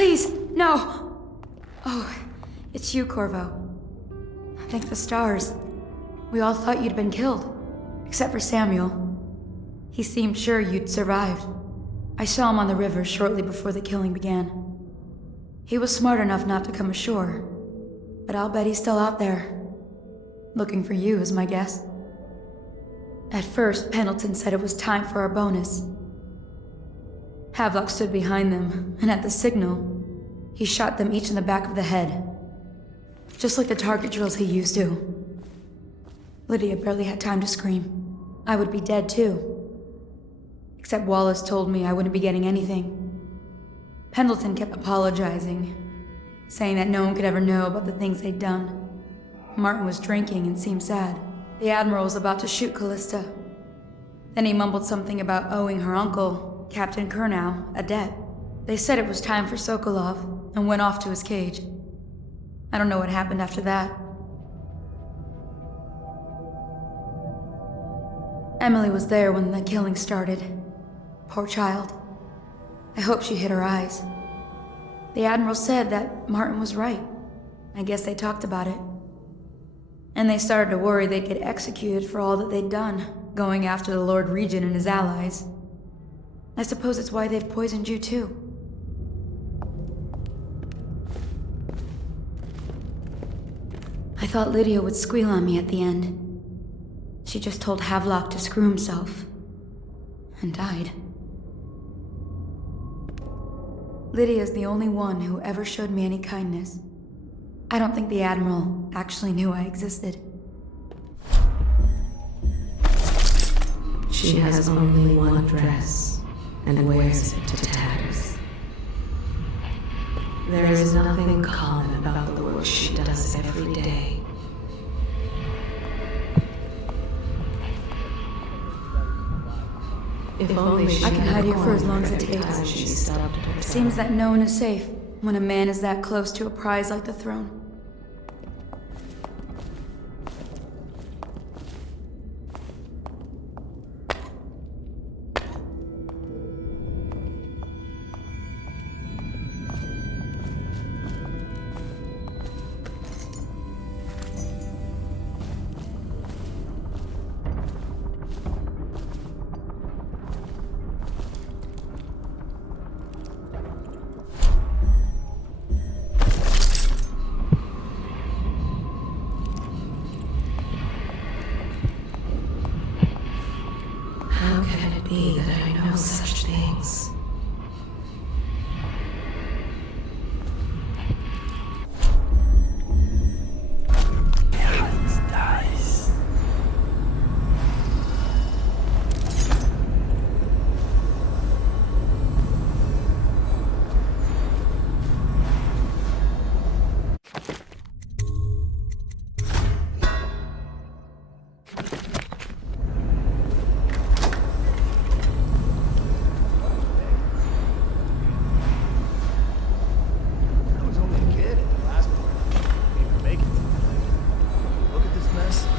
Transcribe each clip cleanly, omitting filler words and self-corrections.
Please, no! Oh, it's you, Corvo. Thank the stars. We all thought you'd been killed. Except for Samuel. He seemed sure you'd survived. I saw him on the river shortly before the killing began. He was smart enough not to come ashore, but I'll bet he's still out there. Looking for you is my guess. At first, Pendleton said it was time for our bonus. Havelock stood behind them, and at the signal, he shot them each in the back of the head. Just like the target drills he used to. Lydia barely had time to scream. I would be dead too. Except Wallace told me I wouldn't be getting anything. Pendleton kept apologizing, saying that no one could ever know about the things they'd done. Martin was drinking and seemed sad. The Admiral was about to shoot Callista. Then he mumbled something about owing her uncle, Captain Kurnow, a debt. They said it was time for Sokolov, and went off to his cage. I don't know what happened after that. Emily was there when the killing started. Poor child. I hope she hid her eyes. The Admiral said that Martin was right. I guess they talked about it. And they started to worry they'd get executed for all that they'd done, going after the Lord Regent and his allies. I suppose it's why they've poisoned you too. I thought Lydia would squeal on me at the end. She just told Havelock to screw himself. And died. Lydia's the only one who ever showed me any kindness. I don't think the Admiral actually knew I existed. She has only one dress, and wears it to tatters. There is nothing common about the work she does every day. If only she I can hide here for as long as it takes. She stubbed her toe. Seems that no one is safe when a man is that close to a prize like the throne. How can it be that I know such things?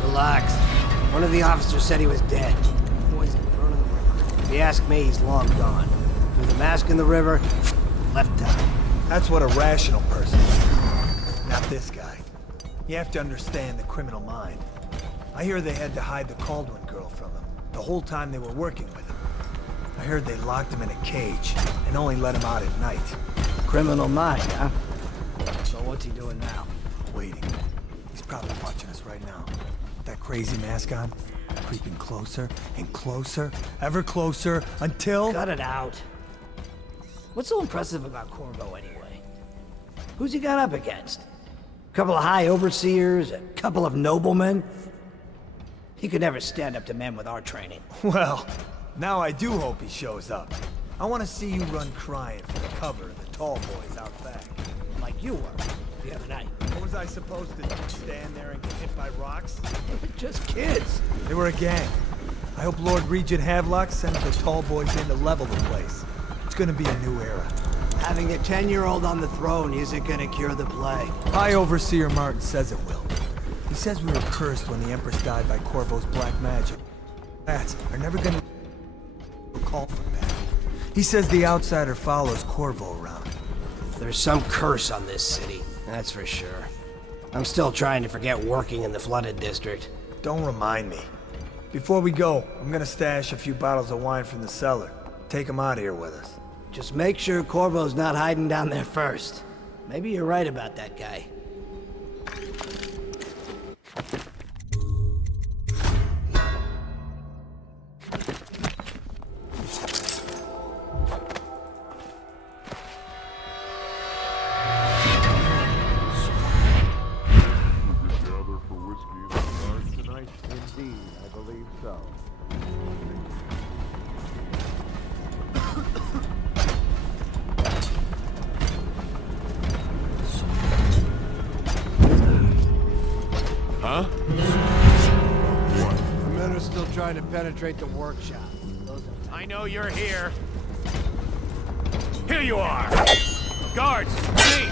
Relax. One of the officers said he was dead. Poison thrown in the river. If you ask me, he's long gone. Threw the mask in the river, left town. That's what a rational person is. Not this guy. You have to understand the criminal mind. I hear they had to hide the Caldwin girl from him, the whole time they were working with him. I heard they locked him in a cage, and only let him out at night. Criminal mind, huh? So what's he doing now? Waiting. He's probably watching us right now. That crazy mask on, creeping closer and closer, ever closer, until... Cut it out. What's so impressive about Corvo, anyway? Who's he got up against? A couple of high overseers, a couple of noblemen? He could never stand up to men with our training. Well, now I do hope he shows up. I want to see you run crying for the cover of the tall boys out back. Like you were, the other night. What was I supposed to do? Stand there and get hit by rocks? Just kids. They were a gang. I hope Lord Regent Havelock sends the tall boys in to level the place. It's gonna be a new era. Having a 10-year-old on the throne isn't gonna cure the plague. High Overseer Martin says it will. He says we were cursed when the Empress died by Corvo's black magic. Bats are never gonna call for that. He says the outsider follows Corvo around. There's some curse on this city, that's for sure. I'm still trying to forget working in the flooded district. Don't remind me. Before we go, I'm gonna stash a few bottles of wine from the cellar. Take them out of here with us. Just make sure Corvo's not hiding down there first. Maybe you're right about that guy. Huh? The men are still trying to penetrate the workshop. I know you're here. Here you are! Guards, me!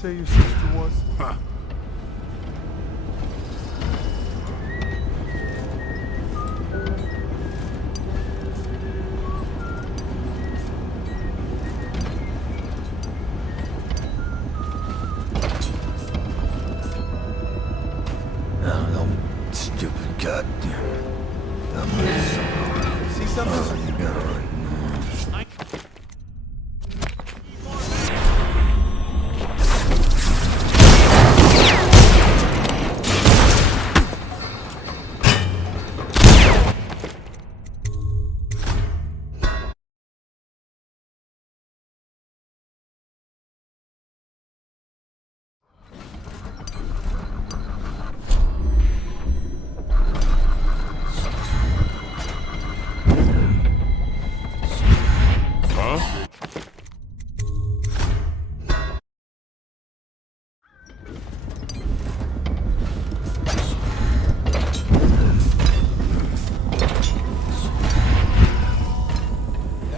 Say your sister was? Huh. Oh, no. Stupid goddamn. See something?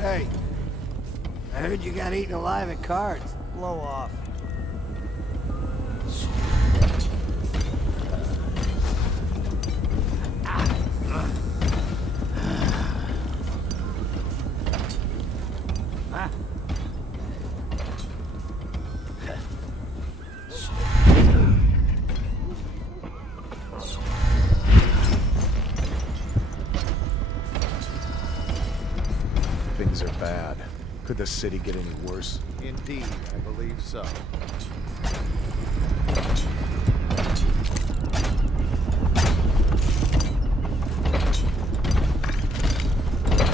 Hey, I heard you got eaten alive at cards. Blow off. Things are bad. Could the city get any worse? Indeed, I believe so.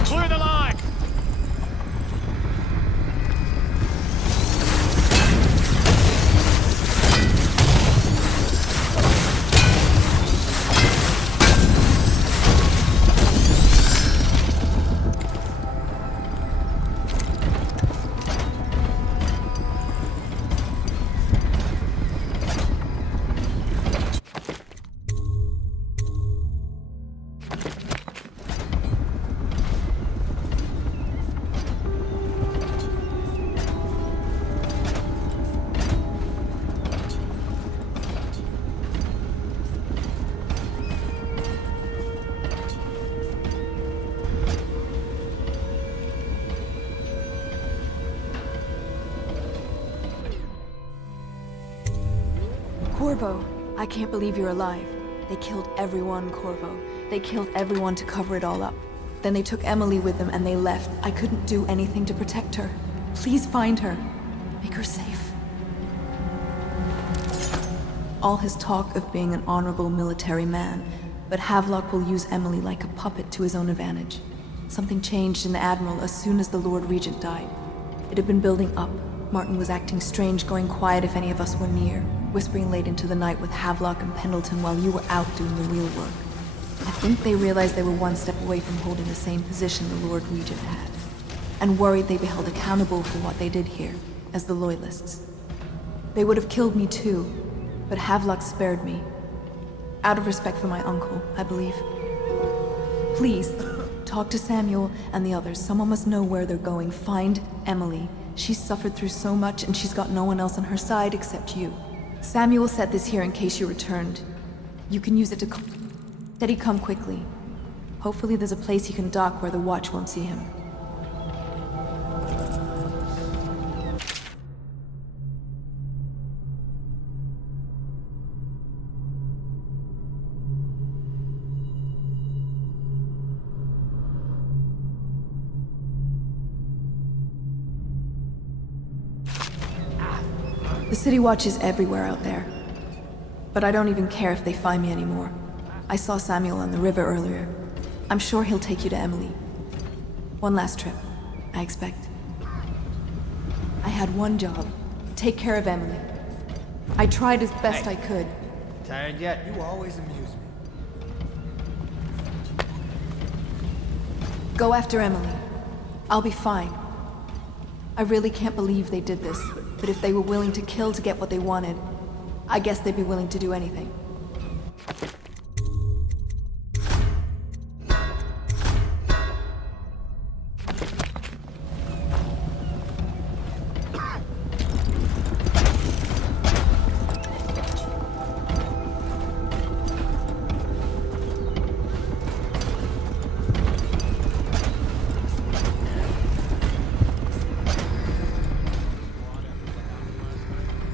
Clear the line! Corvo, I can't believe you're alive. They killed everyone, Corvo. They killed everyone to cover it all up. Then they took Emily with them and they left. I couldn't do anything to protect her. Please find her. Make her safe. All his talk of being an honorable military man, but Havelock will use Emily like a puppet to his own advantage. Something changed in the Admiral as soon as the Lord Regent died. It had been building up. Martin was acting strange, going quiet if any of us were near, whispering late into the night with Havelock and Pendleton while you were out doing the real work. I think they realized they were one step away from holding the same position the Lord Regent had, and worried they'd be held accountable for what they did here, as the Loyalists. They would have killed me too, but Havelock spared me. Out of respect for my uncle, I believe. Please, talk to Samuel and the others. Someone must know where they're going. Find Emily. She's suffered through so much, and she's got no one else on her side except you. Samuel set this here in case you returned. You can use it to Said he'd come quickly. Hopefully there's a place he can dock where the watch won't see him. The City Watch is everywhere out there. But I don't even care if they find me anymore. I saw Samuel on the river earlier. I'm sure he'll take you to Emily. One last trip, I expect. I had one job. Take care of Emily. I tried as best I could. Tired yet? You always amuse me. Go after Emily. I'll be fine. I really can't believe they did this, but if they were willing to kill to get what they wanted, I guess they'd be willing to do anything.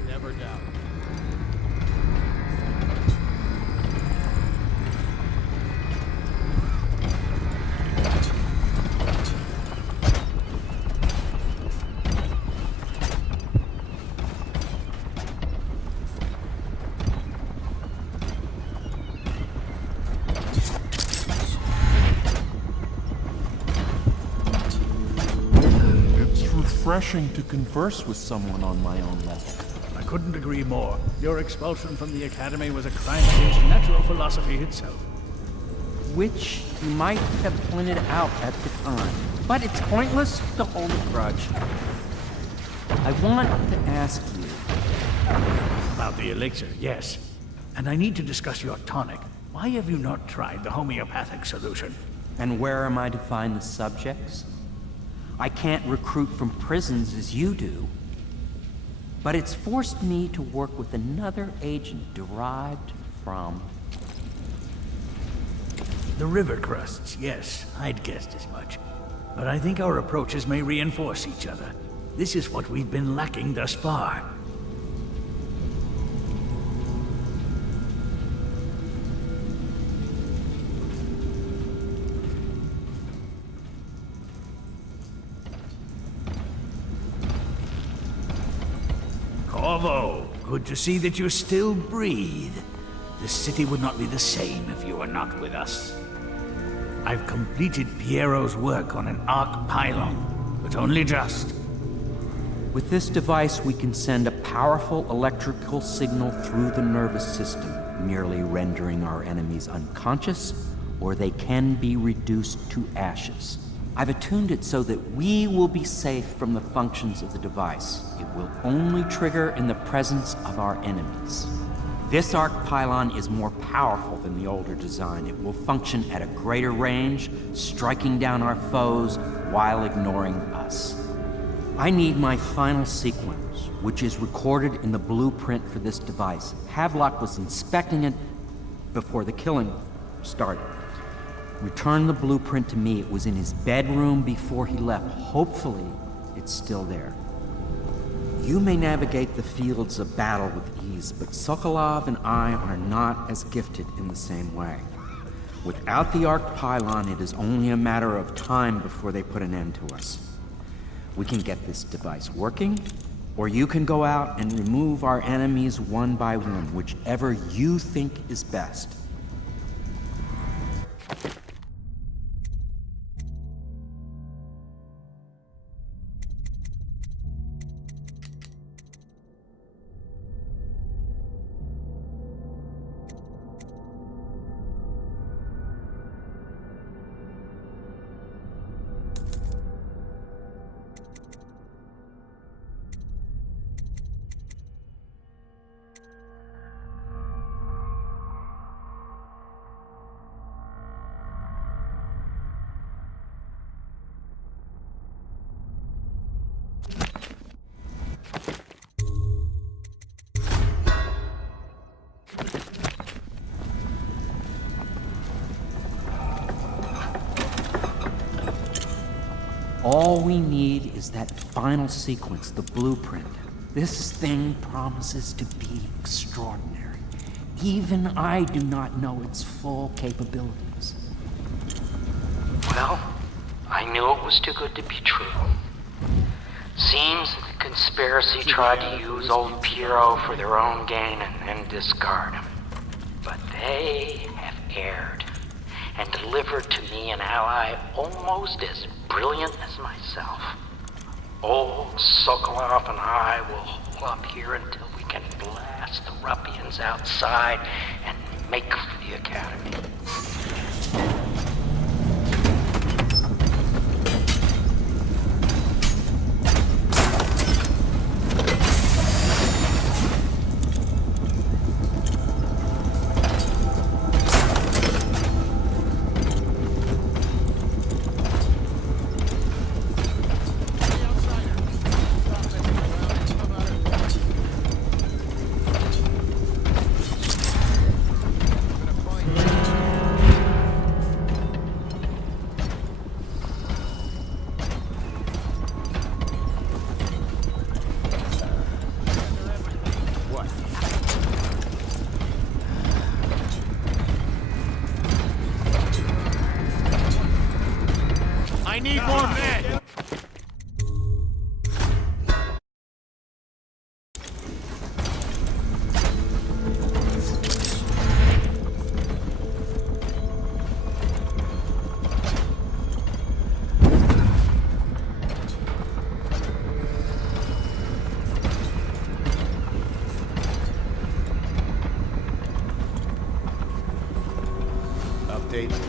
Never doubt. It's refreshing to converse with someone on my own level. I couldn't agree more. Your expulsion from the Academy was a crime against natural philosophy itself. Which you might have pointed out at the time. But it's pointless to hold a grudge. I want to ask you. About the elixir, yes. And I need to discuss your tonic. Why have you not tried the homeopathic solution? And where am I to find the subjects? I can't recruit from prisons as you do. But it's forced me to work with another agent derived from... The river crusts, yes. I'd guessed as much. But I think our approaches may reinforce each other. This is what we've been lacking thus far. Corvo, good to see that you still breathe. The city would not be the same if you were not with us. I've completed Piero's work on an arc pylon, but only just. With this device, we can send a powerful electrical signal through the nervous system, merely rendering our enemies unconscious, or they can be reduced to ashes. I've attuned it so that we will be safe from the functions of the device. It will only trigger in the presence of our enemies. This arc pylon is more powerful than the older design. It will function at a greater range, striking down our foes while ignoring us. I need my final sequence, which is recorded in the blueprint for this device. Havelock was inspecting it before the killing started. Return the blueprint to me. It was in his bedroom before he left. Hopefully, it's still there. You may navigate the fields of battle with ease, but Sokolov and I are not as gifted in the same way. Without the arc pylon, it is only a matter of time before they put an end to us. We can get this device working, or you can go out and remove our enemies one by one, whichever you think is best. All we need is that final sequence, the blueprint. This thing promises to be extraordinary. Even I do not know its full capabilities. Well, I knew it was too good to be true. Seems that the conspiracy tried to use old Piero for their own gain and then discard him. But they have erred and delivered to me an ally almost as brilliant as myself. Old Sokolov and I will hole up here until we can blast the ruffians outside and make for the Academy. I need more men!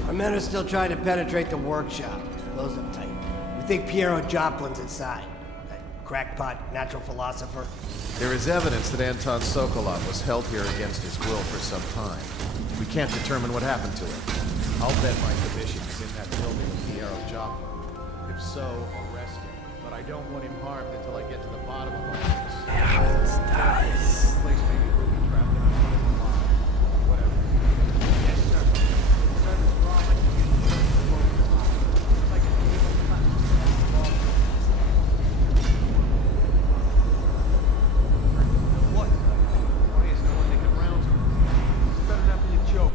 Our men are still trying to penetrate the workshop. Close them tight. We think Piero Joplin's inside. That crackpot natural philosopher. There is evidence that Anton Sokolov was held here against his will for some time. We can't determine what happened to him. I'll bet my commission is in that building with Piero Joplin. If so, arrest him. But I don't want him harmed until I get to the bottom of all this. The place may be booby trapped and I want him alive. Whatever. Yes, sir. Service wrong. Like a table cut. What? Why is no one making rounds? It's better not be a joke.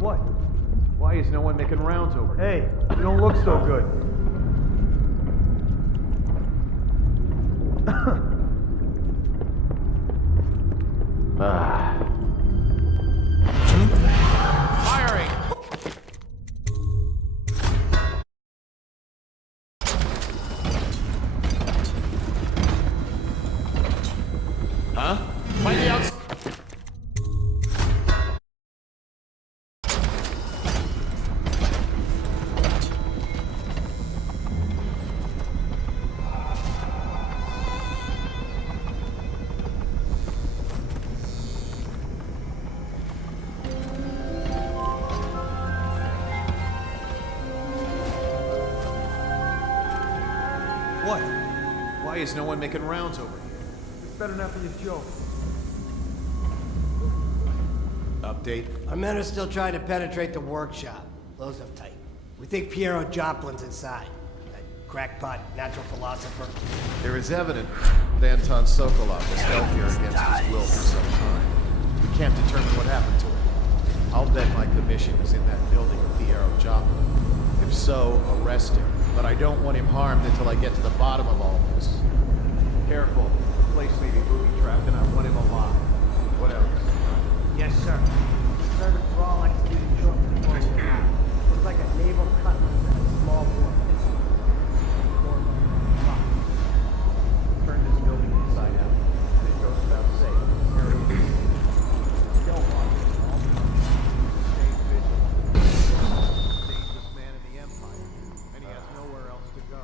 What? Why is no one making rounds over here? Hey, you don't look so good. Firing! Huh? Find the outside. What? Why is no one making rounds over here? This better not be a joke. Update. Our men are still trying to penetrate the workshop. Close them tight. We think Piero Joplin's inside. That crackpot natural philosopher. There is evidence that Anton Sokolov was held here against his will for some time. We can't determine what happened to him. I'll bet my commission is in that building with Piero Joplin. If so, arrest him. But I don't want him harmed until I get to the bottom of all this. Careful. The place may be booby trapped and I want him alive. Whatever. Yes, sir. Service raw like it's being short to the force. Looks like a naval cutlass and a small board. Turn this building inside out. And it goes without saying. Don't watch it all. Stay vigilant. Dangerous man in the Empire. And he has nowhere else to go.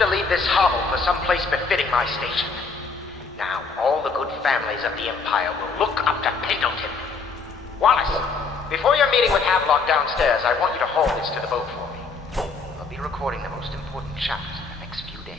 to leave this hovel for some place befitting my station. Now, all the good families of the Empire will look up to Pendleton. Wallace, before your meeting with Havelock downstairs, I want you to haul this to the boat for me. I'll be recording the most important chapters in the next few days.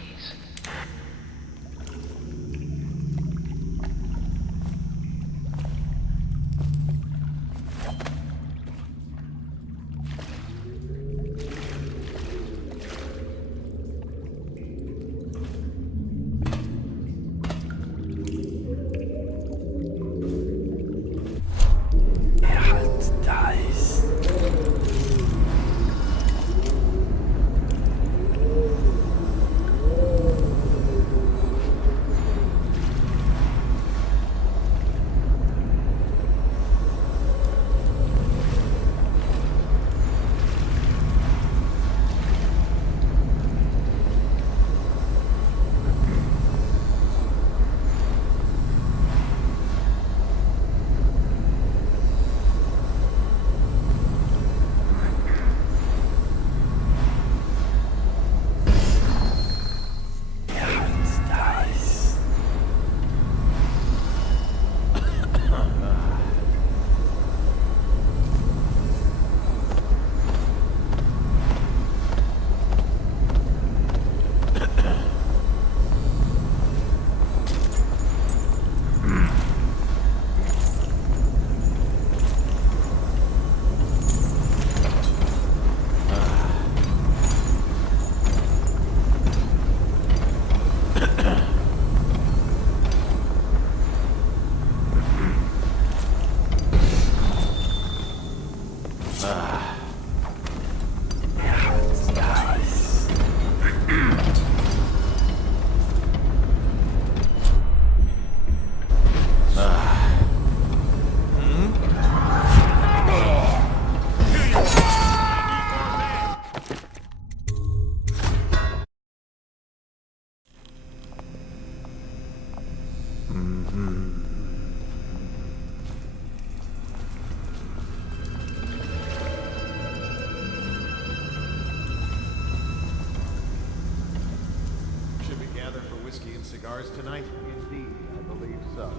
Cigars tonight? Indeed, I believe so.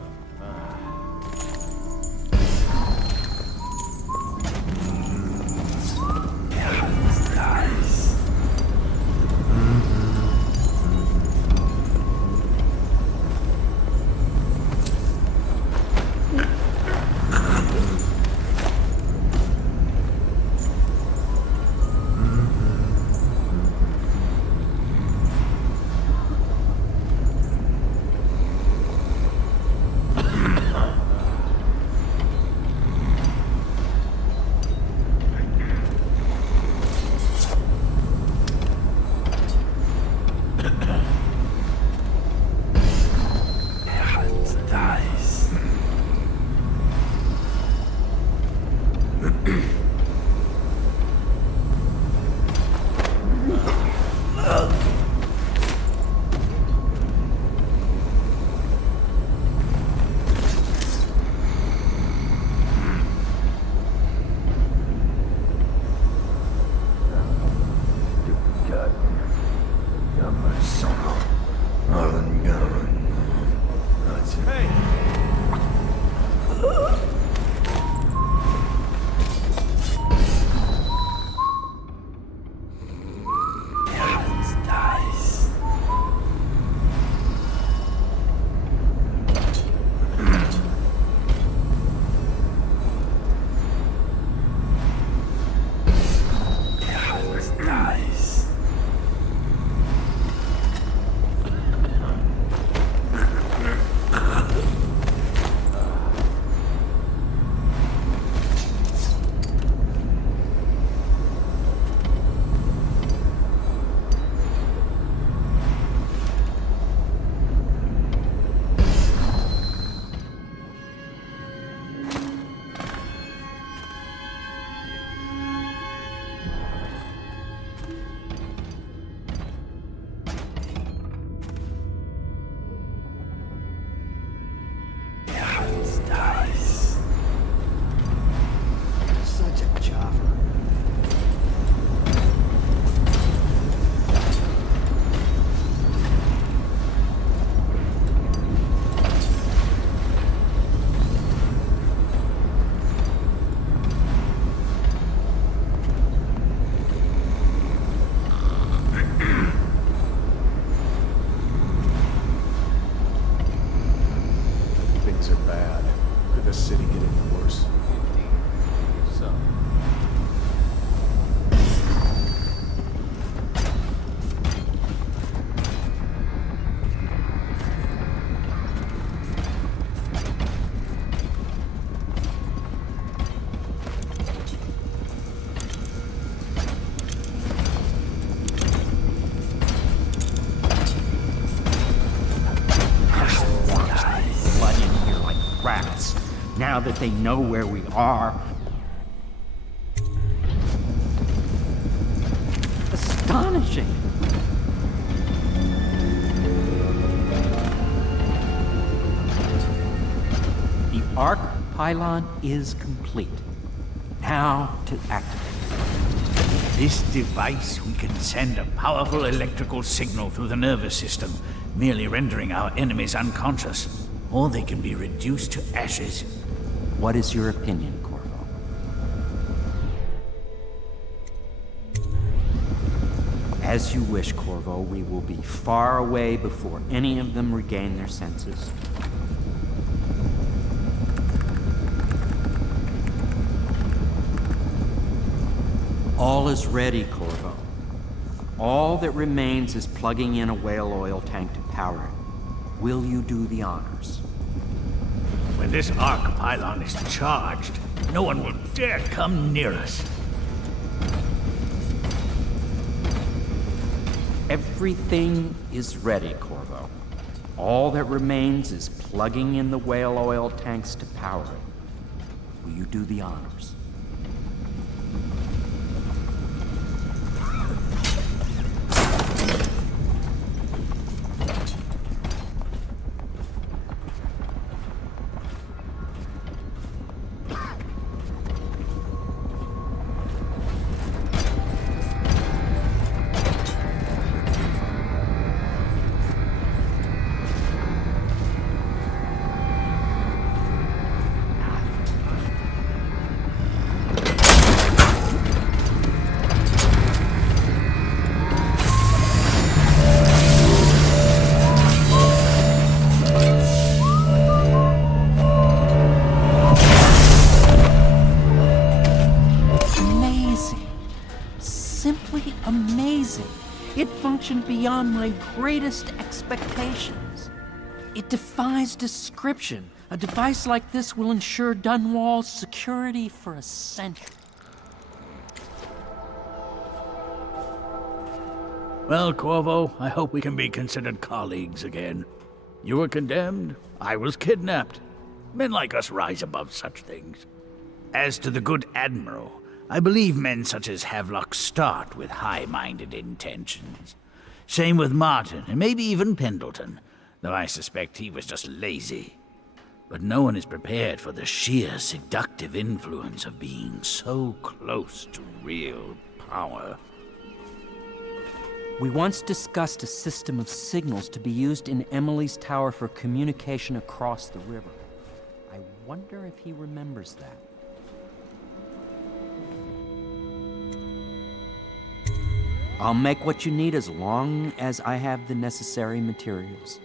the city get any worse? Indeed, I believe so. Blood in here like rats. Now that they know where we are. Astonishing. The arc pylon is complete. Now to activate. This device, we can send a powerful electrical signal through the nervous system, merely rendering our enemies unconscious, or they can be reduced to ashes. What is your opinion, Corvo? As you wish, Corvo. We will be far away before any of them regain their senses. All is ready, Corvo. All that remains is plugging in a whale oil tank to power it. Will you do the honors? When this arc pylon is charged, no one will dare come near us. Everything is ready, Corvo. All that remains is plugging in the whale oil tanks to power it. Will you do the honors? Simply amazing. It functioned beyond my greatest expectations. It defies description. A device like this will ensure Dunwall's security for a century. Well, Corvo, I hope we can be considered colleagues again. You were condemned, I was kidnapped. Men like us rise above such things. As to the good Admiral, I believe men such as Havelock start with high-minded intentions. Same with Martin, and maybe even Pendleton, though I suspect he was just lazy. But no one is prepared for the sheer seductive influence of being so close to real power. We once discussed a system of signals to be used in Emily's tower for communication across the river. I wonder if he remembers that. I'll make what you need as long as I have the necessary materials.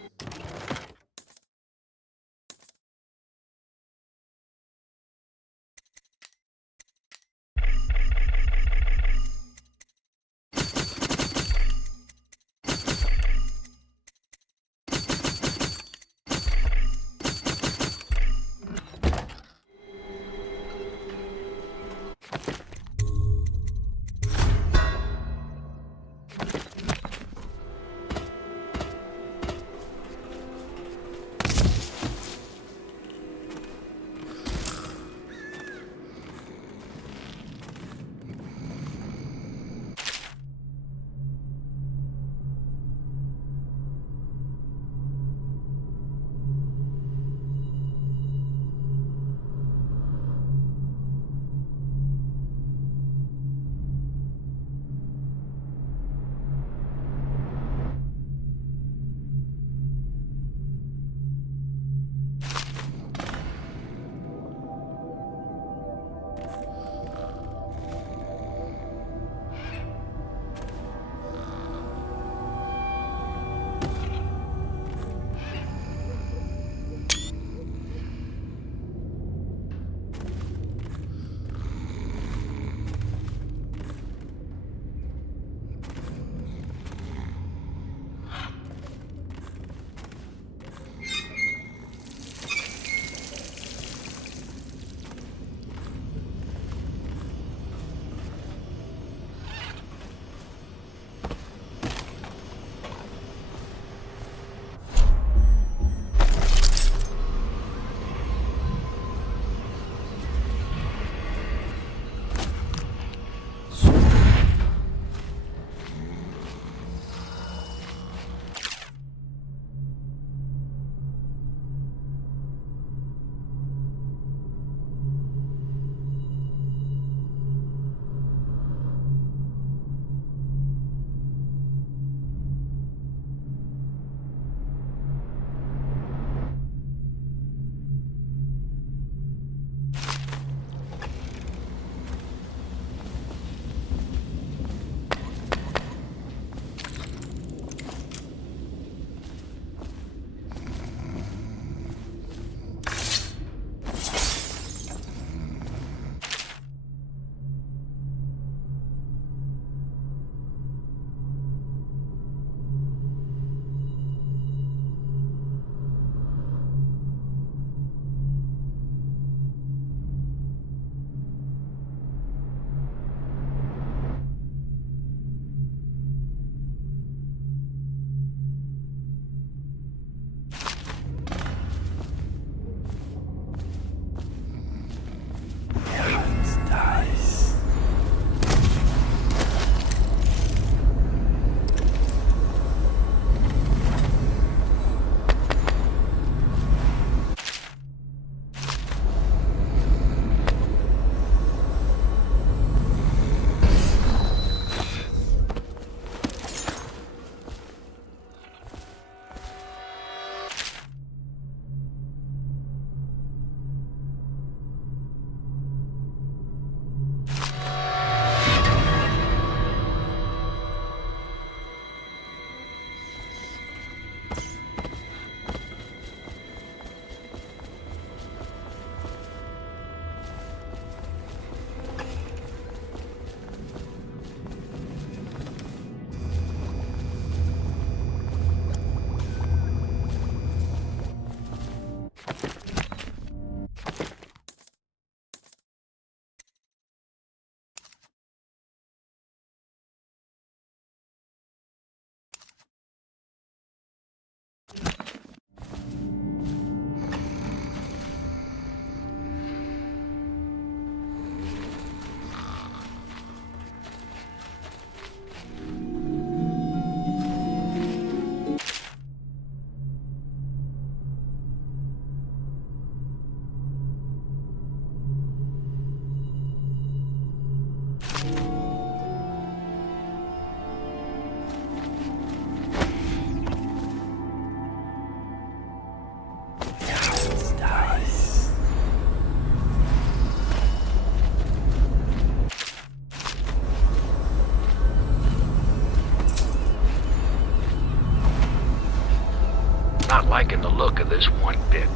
liking the look of this one bit.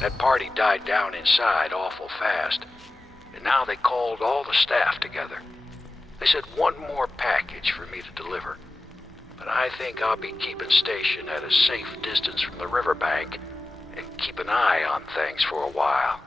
That party died down inside awful fast, and now they called all the staff together. They said one more package for me to deliver, but I think I'll be keeping station at a safe distance from the riverbank and keep an eye on things for a while.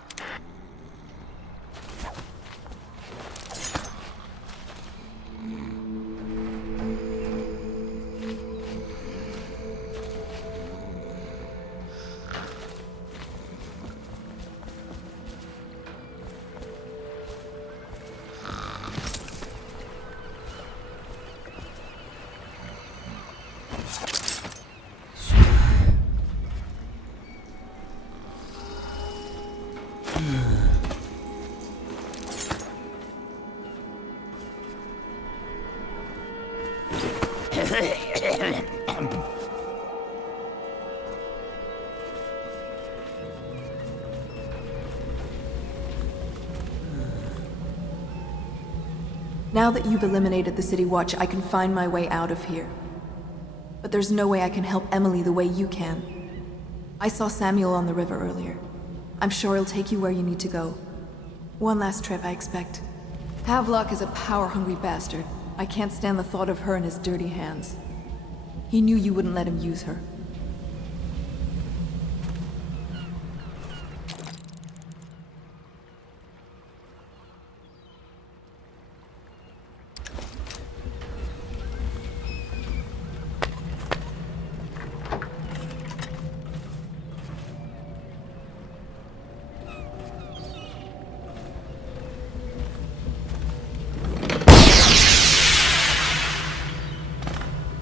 Now that you've eliminated the City Watch, I can find my way out of here. But there's no way I can help Emily the way you can. I saw Samuel on the river earlier. I'm sure he'll take you where you need to go. One last trip, I expect. Havelock is a power-hungry bastard. I can't stand the thought of her in his dirty hands. He knew you wouldn't let him use her.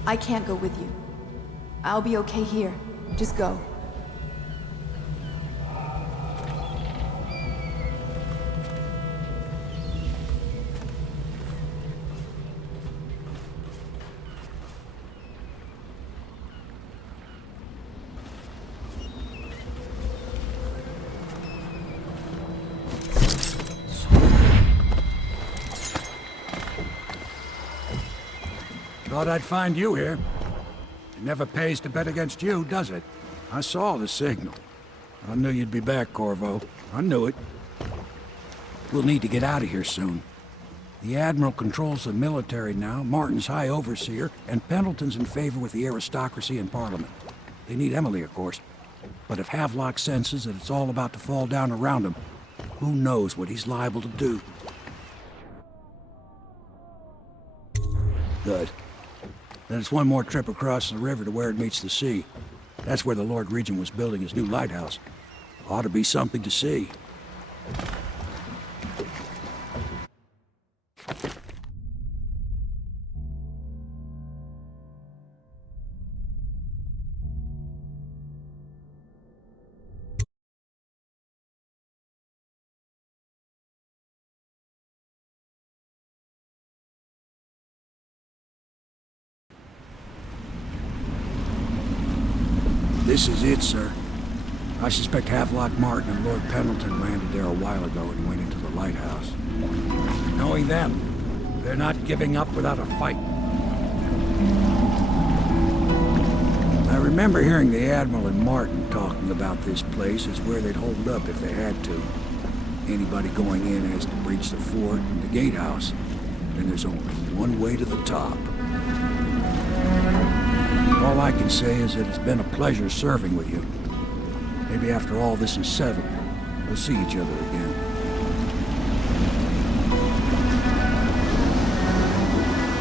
I can't go with you. I'll be okay here. Just go. Thought I'd find you here. It never pays to bet against you, does it? I saw the signal. I knew you'd be back, Corvo. I knew it. We'll need to get out of here soon. The Admiral controls the military now, Martin's High Overseer, and Pendleton's in favor with the aristocracy and Parliament. They need Emily, of course. But if Havelock senses that it's all about to fall down around him, who knows what he's liable to do? Good. Then it's one more trip across the river to where it meets the sea. That's where the Lord Regent was building his new lighthouse. Ought to be something to see. This is it, sir. I suspect Havelock Martin and Lord Pendleton landed there a while ago and went into the lighthouse. Knowing them, they're not giving up without a fight. I remember hearing the Admiral and Martin talking about this place as where they'd hold up if they had to. Anybody going in has to breach the fort and the gatehouse, and there's only one way to the top. All I can say is that it's been a pleasure serving with you. Maybe after all this is settled, we'll see each other again.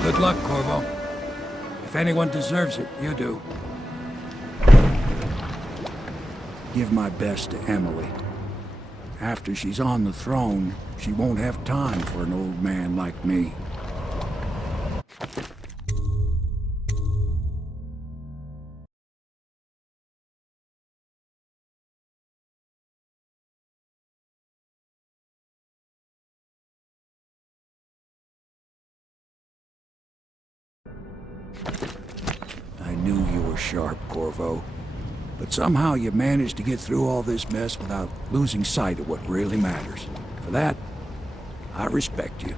Good luck, Corvo. If anyone deserves it, you do. Give my best to Emily. After she's on the throne, she won't have time for an old man like me. I knew you were sharp, Corvo. But somehow you managed to get through all this mess without losing sight of what really matters. For that, I respect you.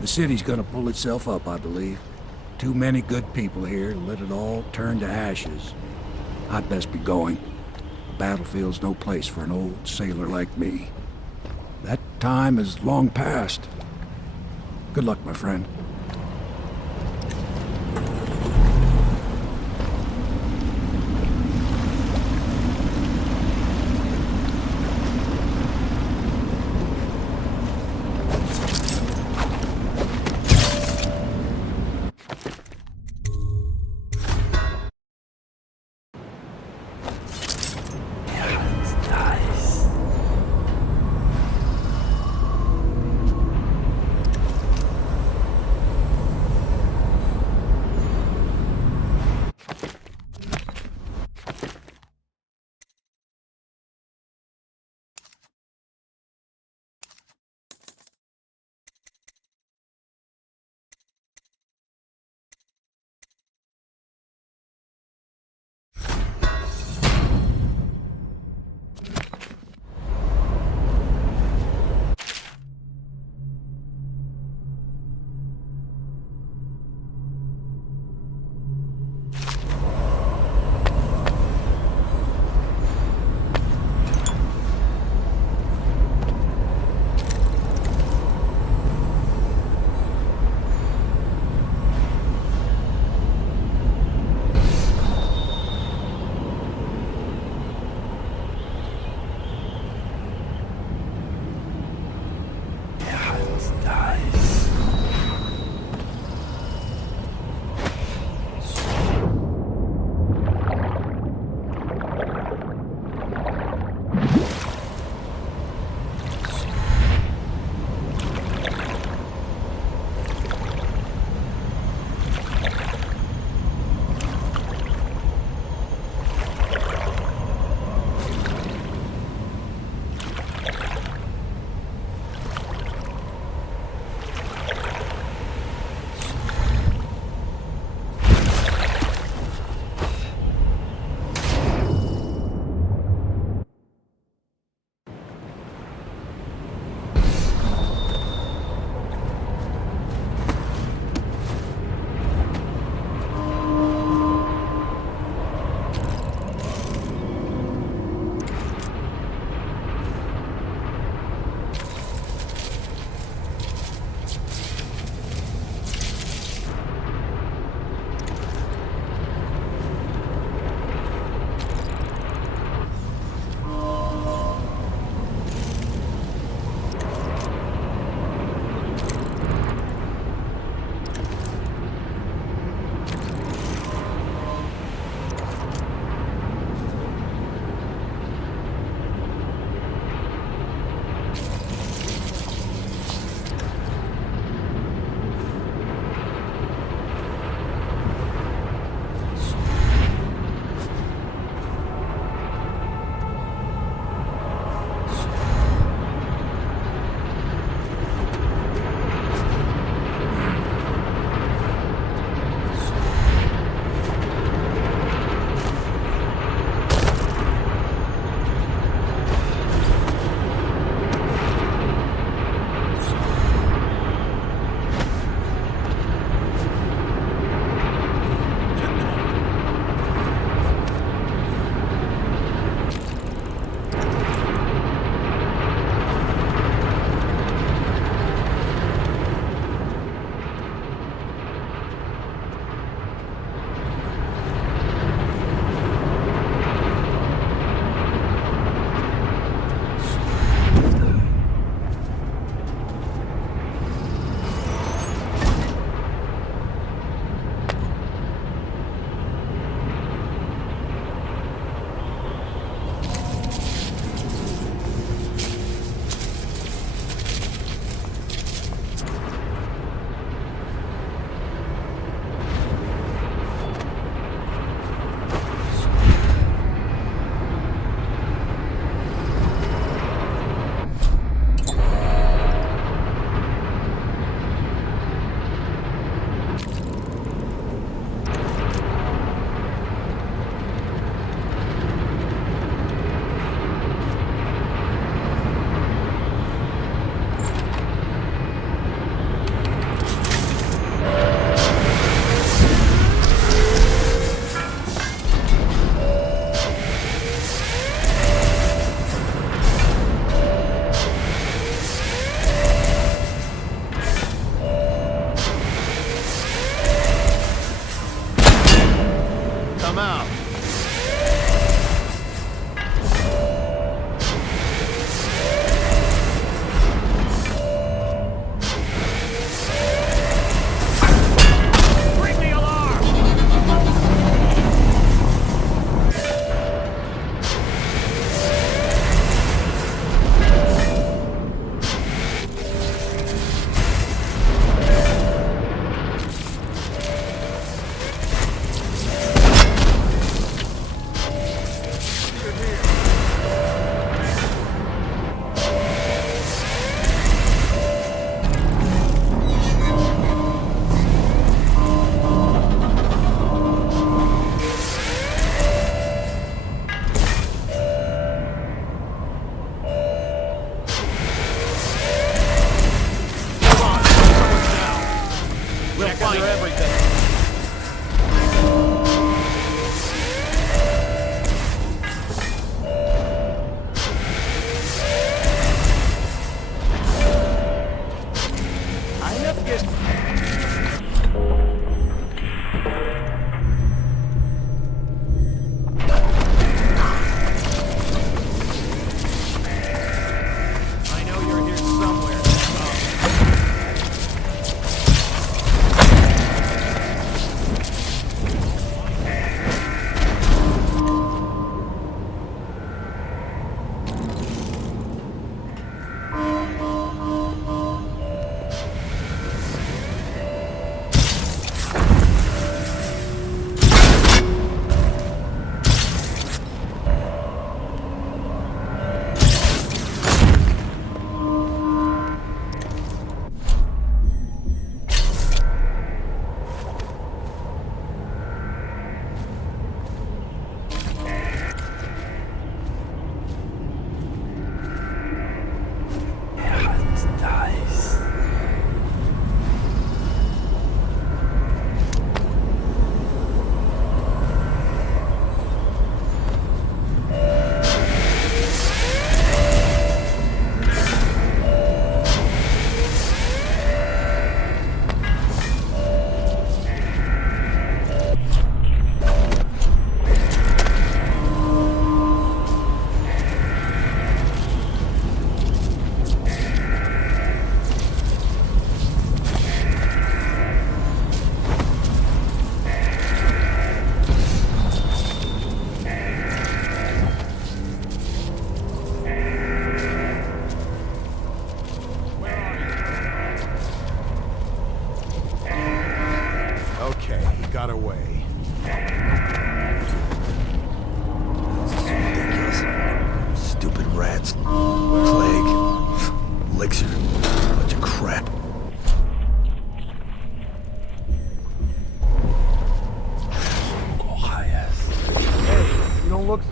The city's gonna pull itself up, I believe. Too many good people here to let it all turn to ashes. I'd best be going. The battlefield's no place for an old sailor like me. That time is long past. Good luck, my friend.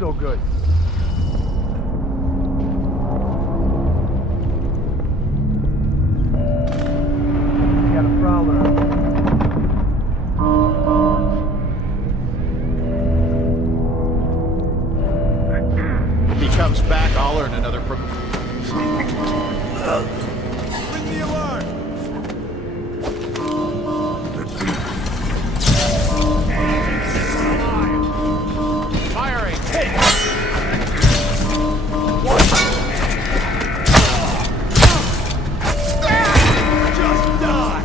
so good. We got a prowler. If he comes back, I'll earn another Bring the alarm! Firing! Just die!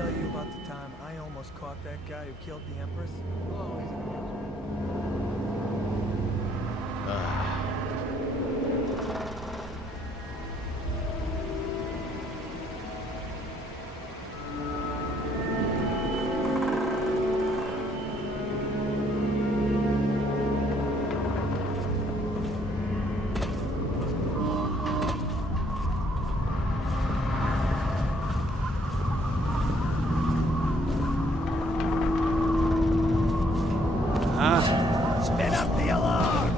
tell you about the time I almost caught that guy who killed the Empress? Spin up the alarm!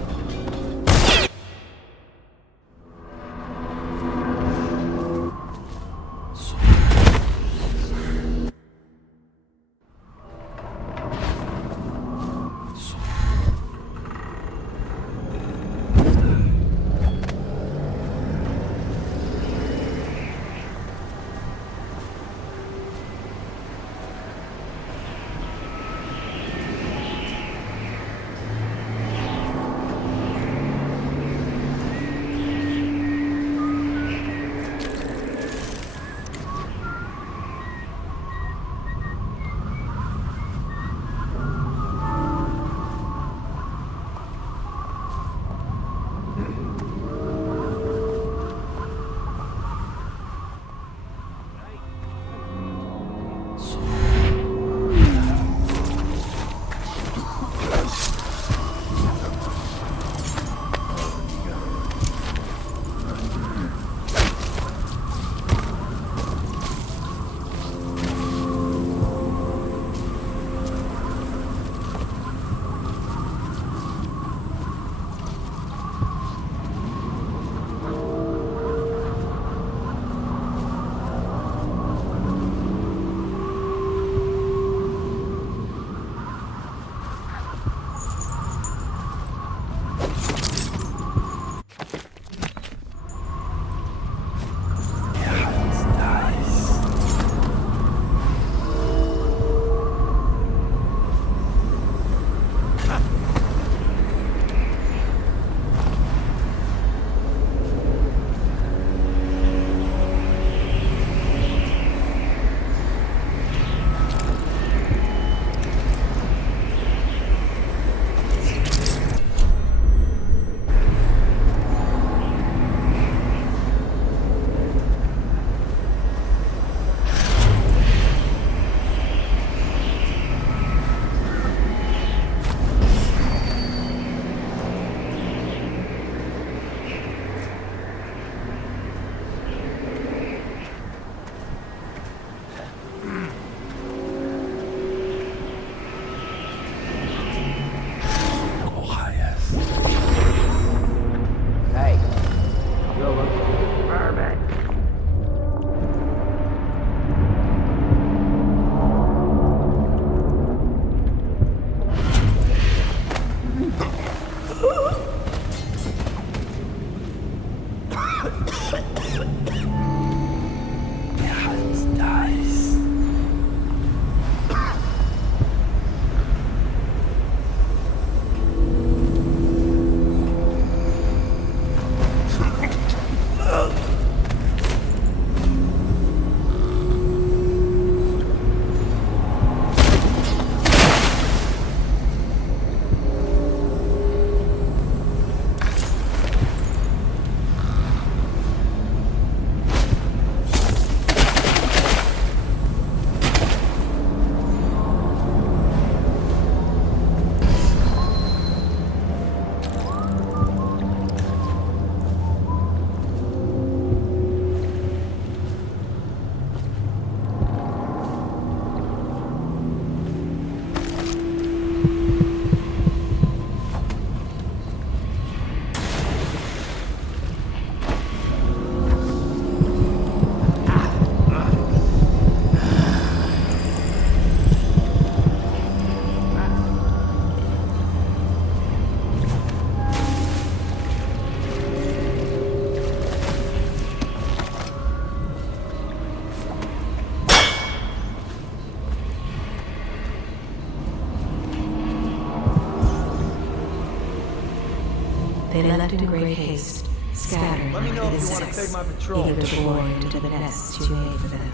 They left in great haste, scattered Let me know like if you want to insects, take my patrol. eager to bore into the nests you made for them.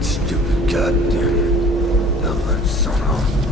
Stupid goddamn dumb son of...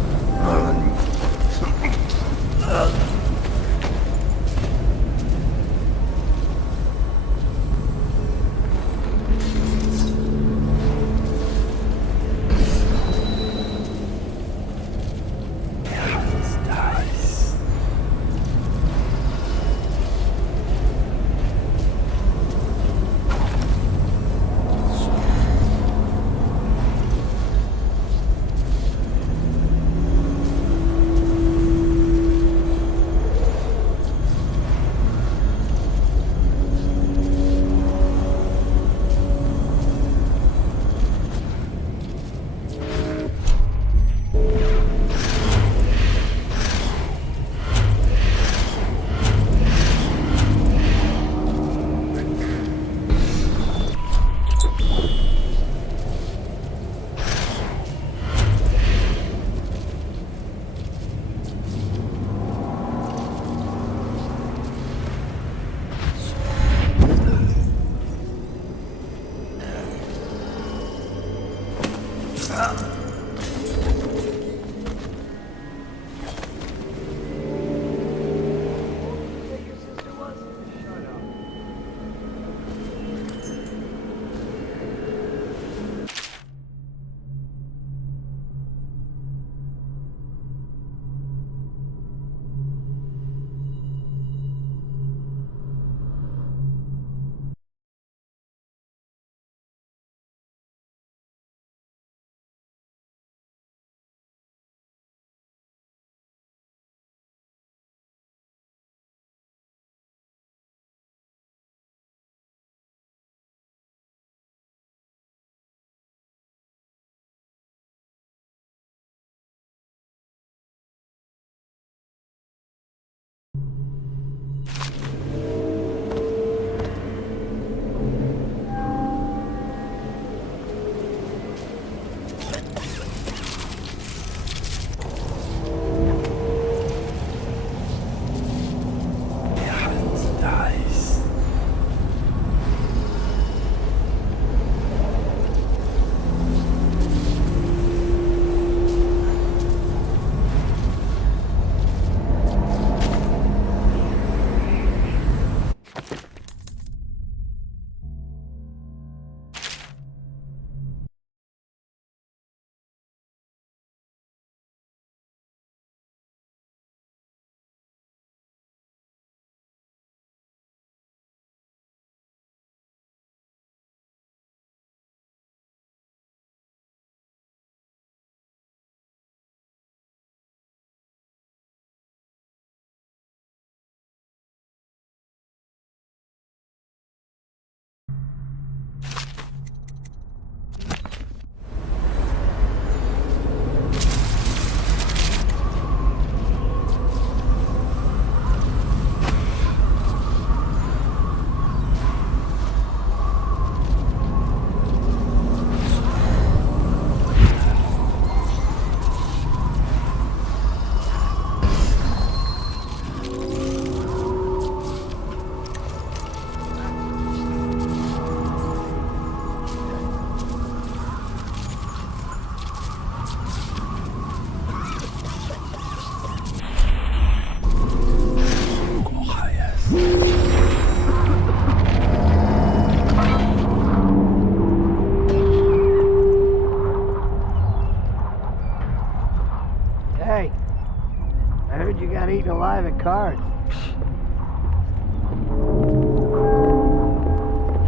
eaten alive at cards.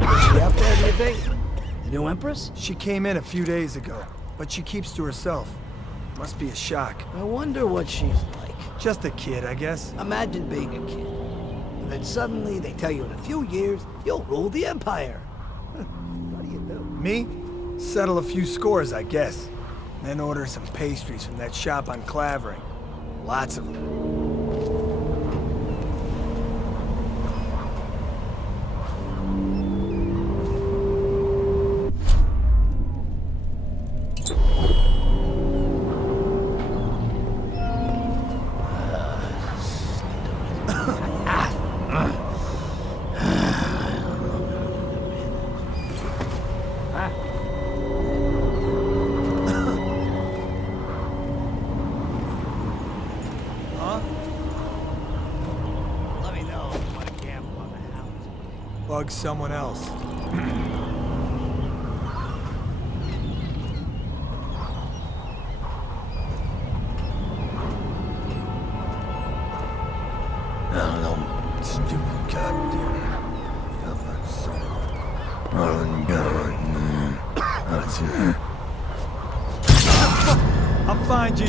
Is she up there, do you think? The new Empress? She came in a few days ago, but she keeps to herself. Must be a shock. I wonder what she's like. Just a kid, I guess. Imagine being a kid. And then suddenly they tell you in a few years, you'll rule the Empire. What do you do? Me? Settle a few scores, I guess. Then order some pastries from that shop on Clavering. Lots of them. Bug someone else. No, stupid goddamn. I'll find you.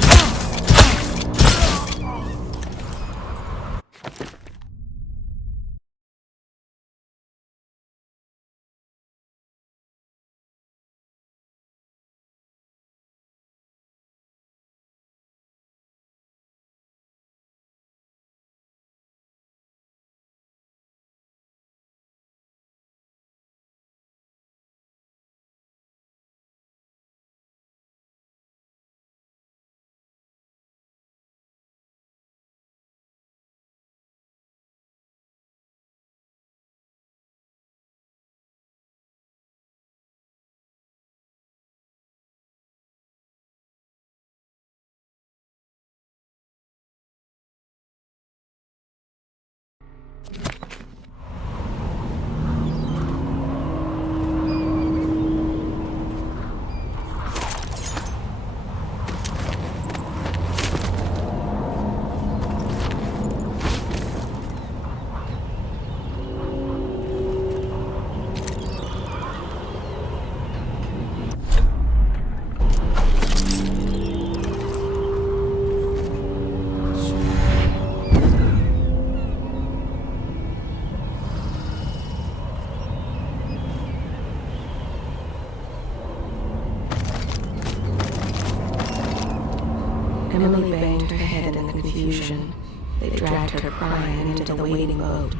Emily banged her head in the confusion. They dragged her crying into the waiting boat.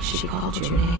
She called your name.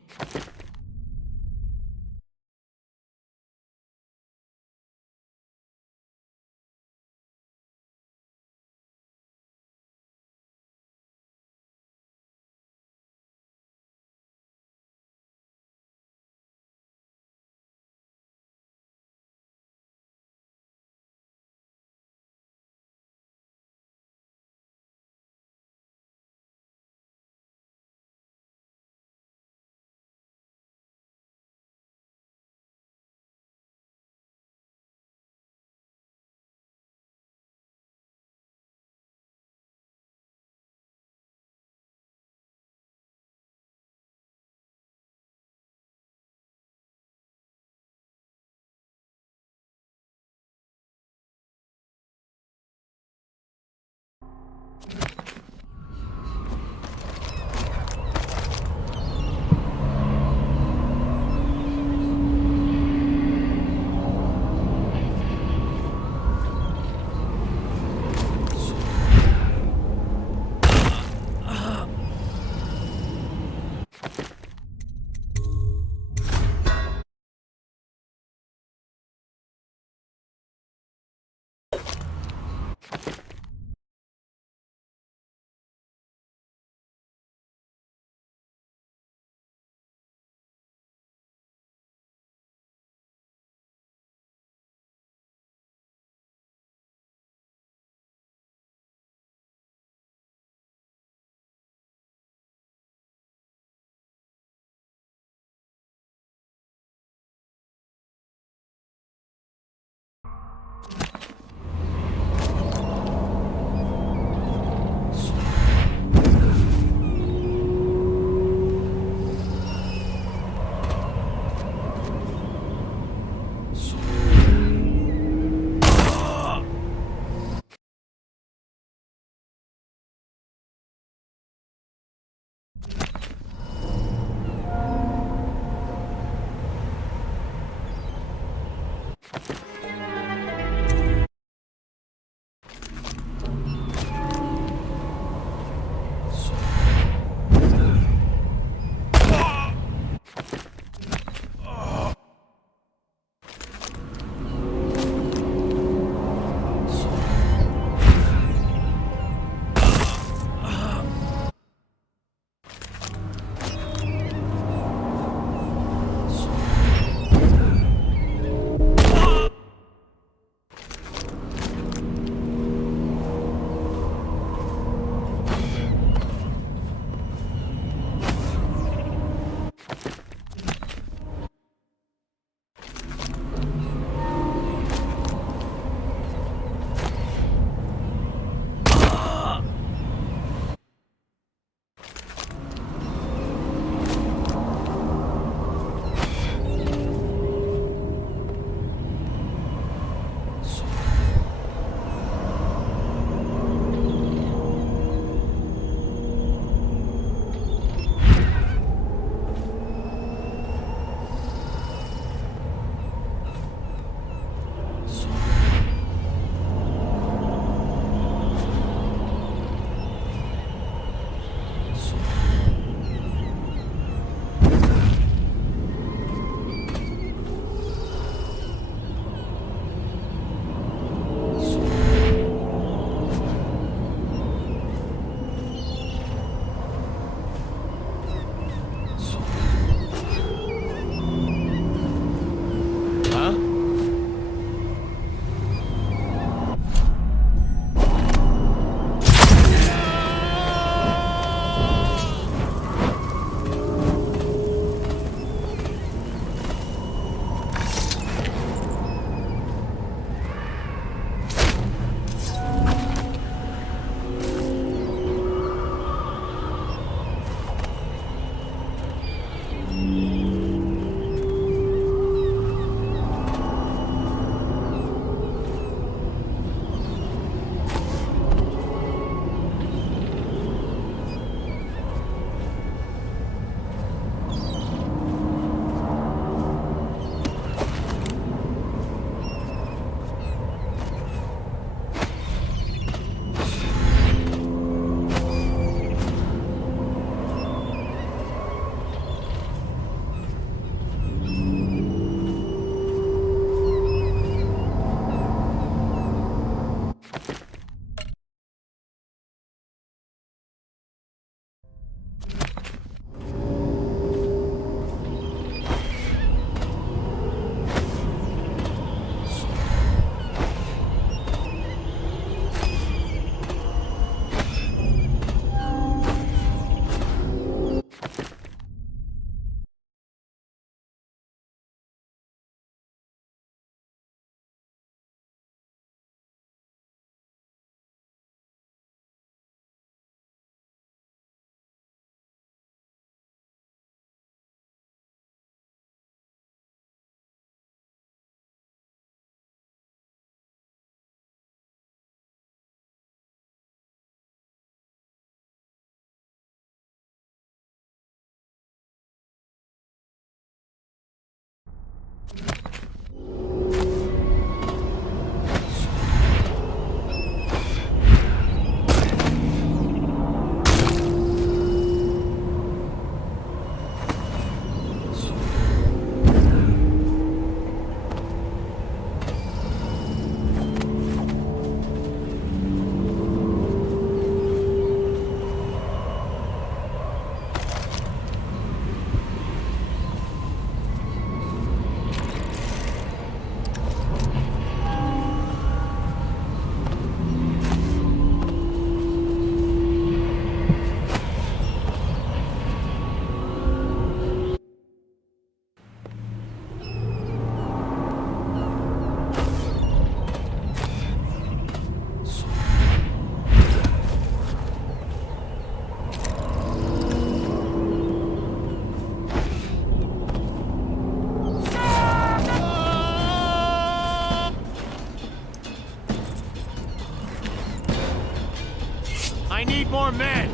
more men!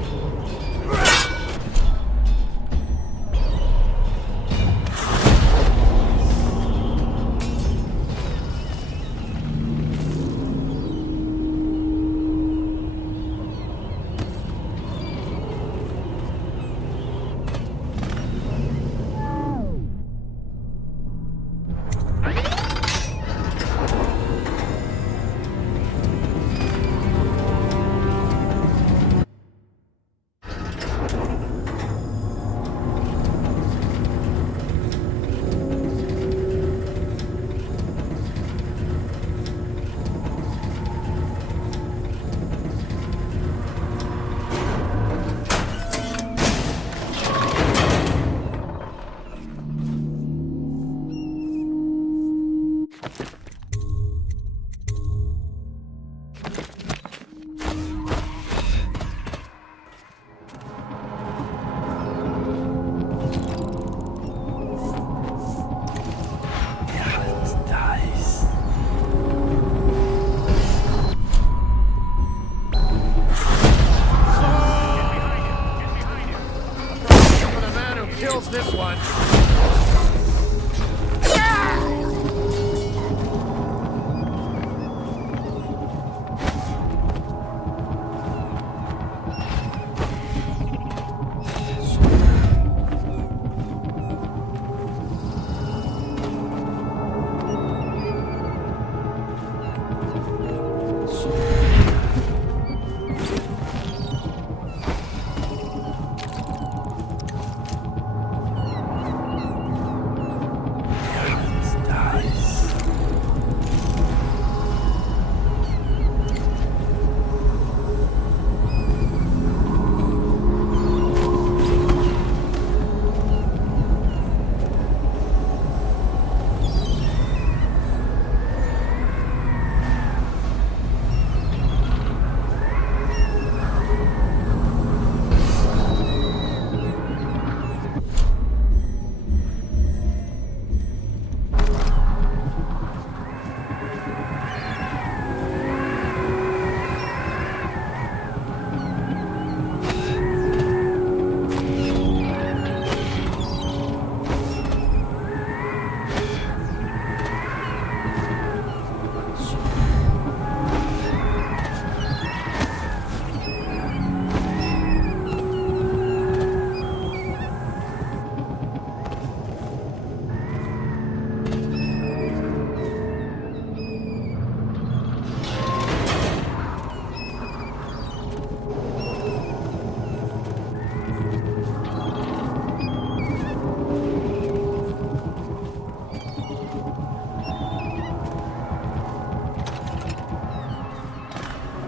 This one.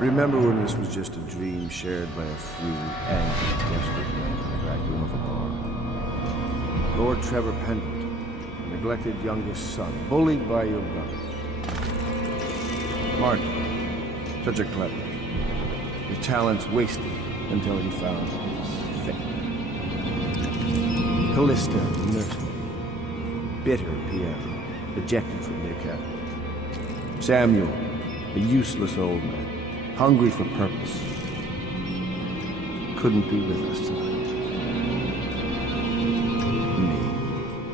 Remember when this was just a dream shared by a few angry, desperate men in the back room of a bar? Lord Trevor Pendleton, neglected youngest son, bullied by your brothers. Martin, such a clever, his talents wasted until he found his fate. Callista, the nursemaid. Bitter Piero, ejected from the academy. Samuel, a useless old man. Hungry for purpose. Couldn't be with us tonight. Me,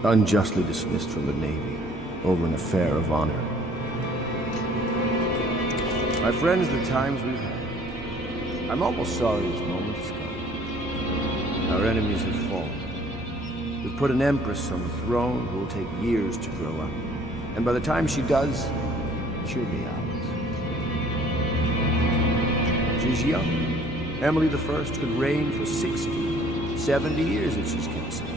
unjustly dismissed from the Navy over an affair of honor. My friends, the times we've had. I'm almost sorry this moment has come. Our enemies have fallen. We've put an empress on the throne who will take years to grow up. And by the time she does, she'll be ours. She's young. Emily the First could reign for 60, 70 years if she's kept safe.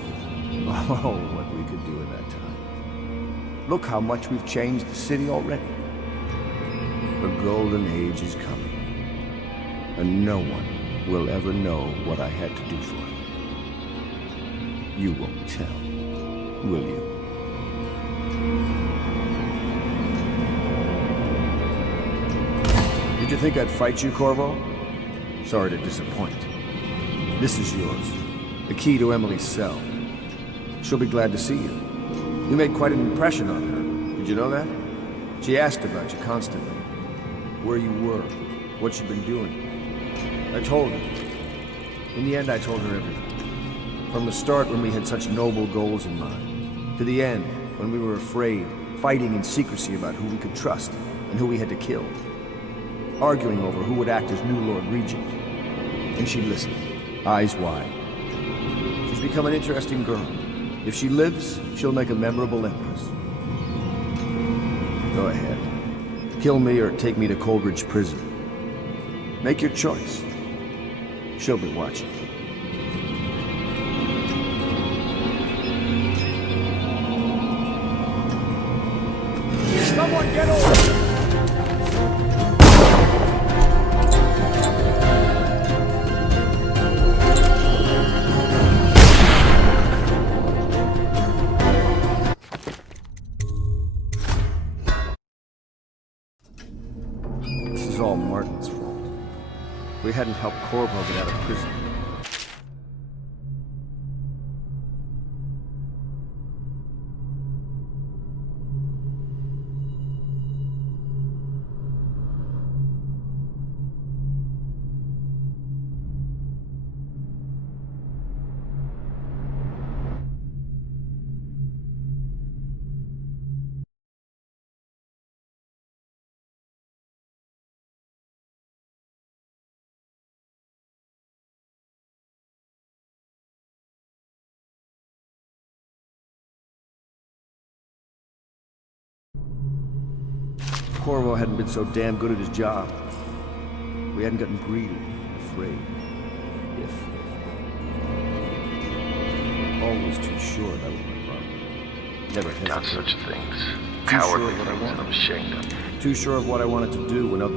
Oh, what we could do in that time. Look how much we've changed the city already. The golden age is coming. And no one will ever know what I had to do for it. You won't tell, will you? Did you think I'd fight you, Corvo? Sorry to disappoint. This is yours. The key to Emily's cell. She'll be glad to see you. You made quite an impression on her. Did you know that? She asked about you constantly. Where you were, what you'd been doing. I told her. In the end, I told her everything. From the start, when we had such noble goals in mind, to the end, when we were afraid, fighting in secrecy about who we could trust and who we had to kill, arguing over who would act as new Lord Regent. And she listened, eyes wide. She's become an interesting girl. If she lives, she'll make a memorable empress. Go ahead. Kill me or take me to Coleridge Prison. Make your choice. She'll be watching. Someone get over! This is all Martin's fault. We hadn't helped Corvo get out of prison. Corvo hadn't been so damn good at his job. We hadn't gotten greedy, afraid. Always too sure that was my problem. Never Done hesitated. such things. Too sure Cowardly of what I things that wanted. I'm ashamed of. Too sure of what I wanted to do when other...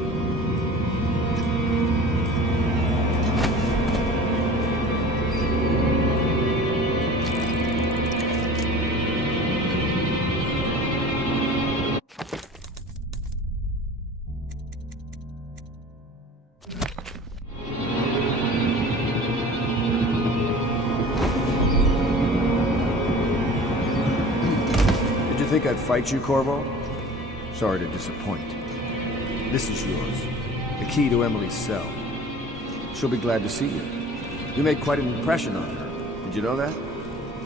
Did you think I'd fight you, Corvo? Sorry to disappoint. This is yours. The key to Emily's cell. She'll be glad to see you. You made quite an impression on her. Did you know that?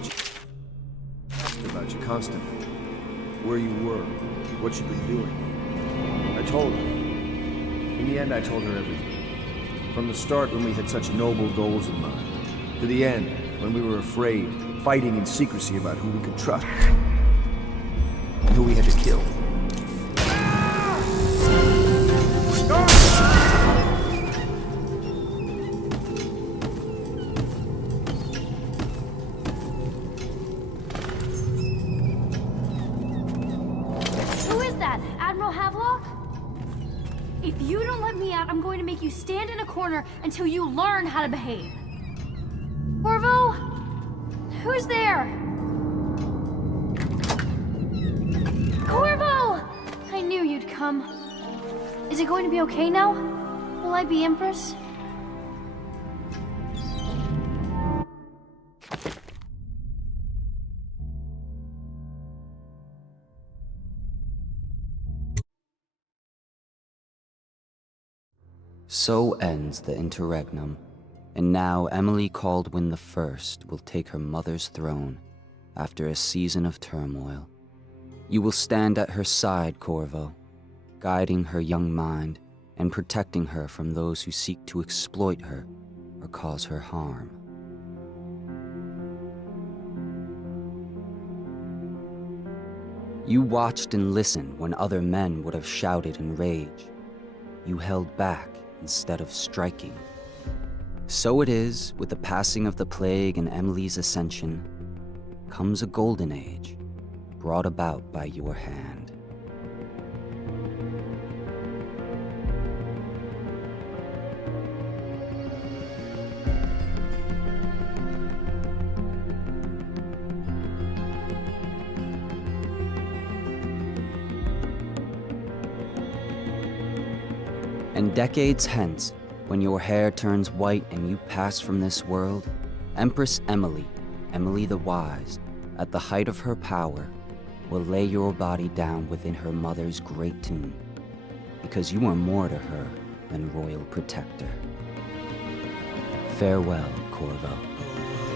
She asked about you constantly. Where you were, what you'd been doing. I told her. In the end, I told her everything. From the start, when we had such noble goals in mind, to the end, when we were afraid, fighting in secrecy about who we could trust, and who we had to kill. Who is that? Admiral Havelock? If you don't let me out, I'm going to make you stand in a corner until you learn how to behave. Corvo? Who's there? Corvo! I knew you'd come. Is it going to be okay now? Will I be Empress? So ends the interregnum, and now Emily Caldwin I will take her mother's throne after a season of turmoil. You will stand at her side, Corvo, guiding her young mind and protecting her from those who seek to exploit her or cause her harm. You watched and listened when other men would have shouted in rage. You held back instead of striking. So it is, with the passing of the plague and Emily's ascension, comes a golden age, brought about by your hand. And decades hence, when your hair turns white and you pass from this world, Empress Emily, Emily the Wise, at the height of her power, will lay your body down within her mother's great tomb, because you are more to her than royal protector. Farewell, Corvo.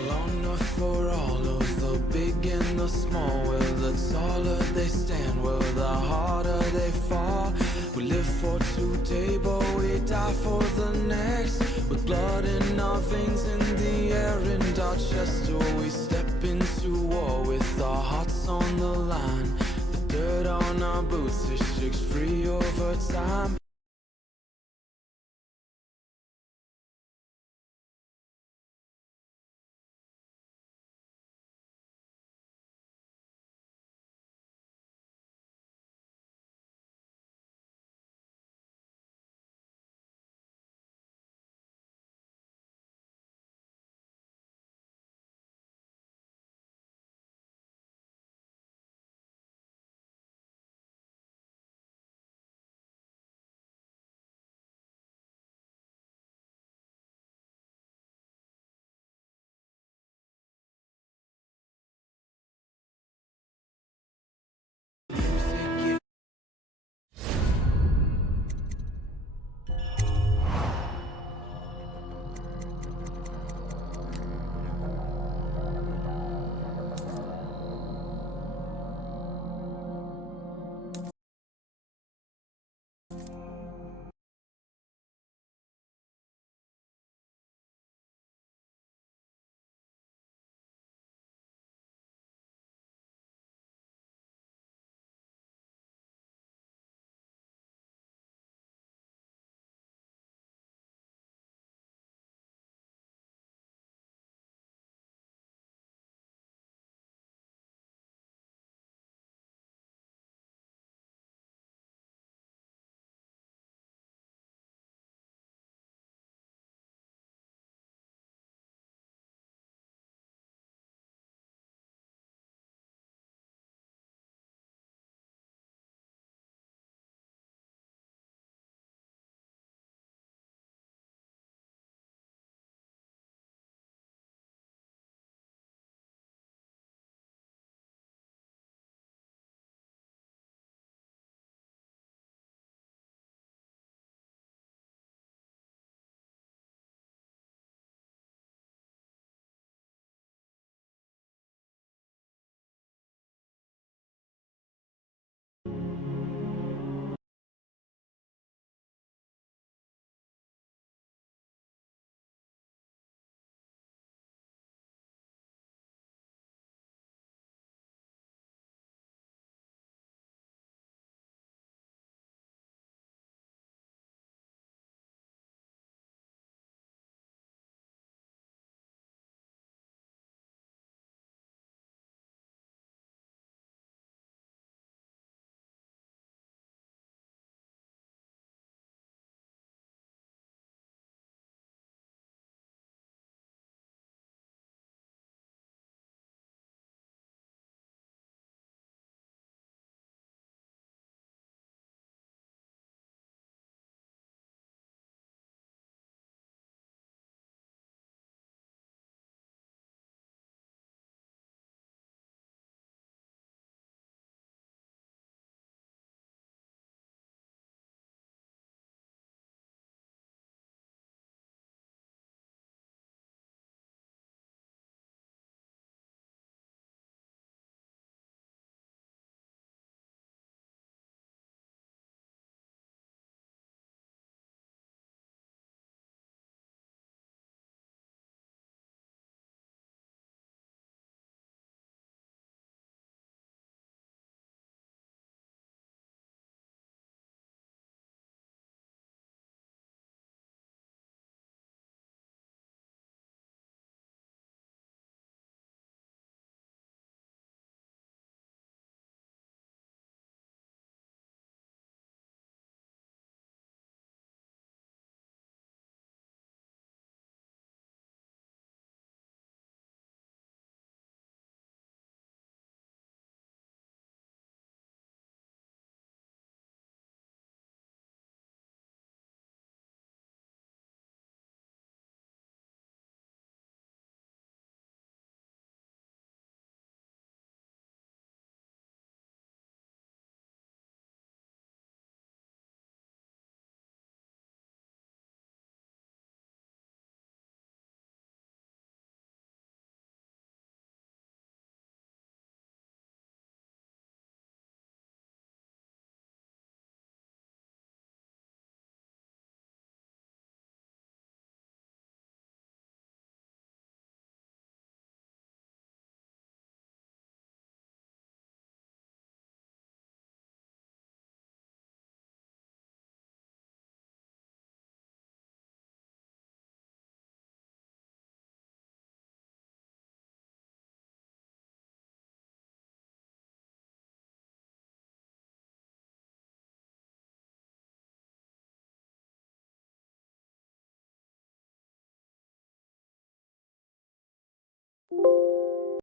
Long enough for all of the big and the small. Well, the taller they stand, well, the harder they fall. We live for today, but we die for the next. With blood in our veins, in the air, and our chest, or we step into war with our hearts on the line. The dirt on our boots, it shakes free over time.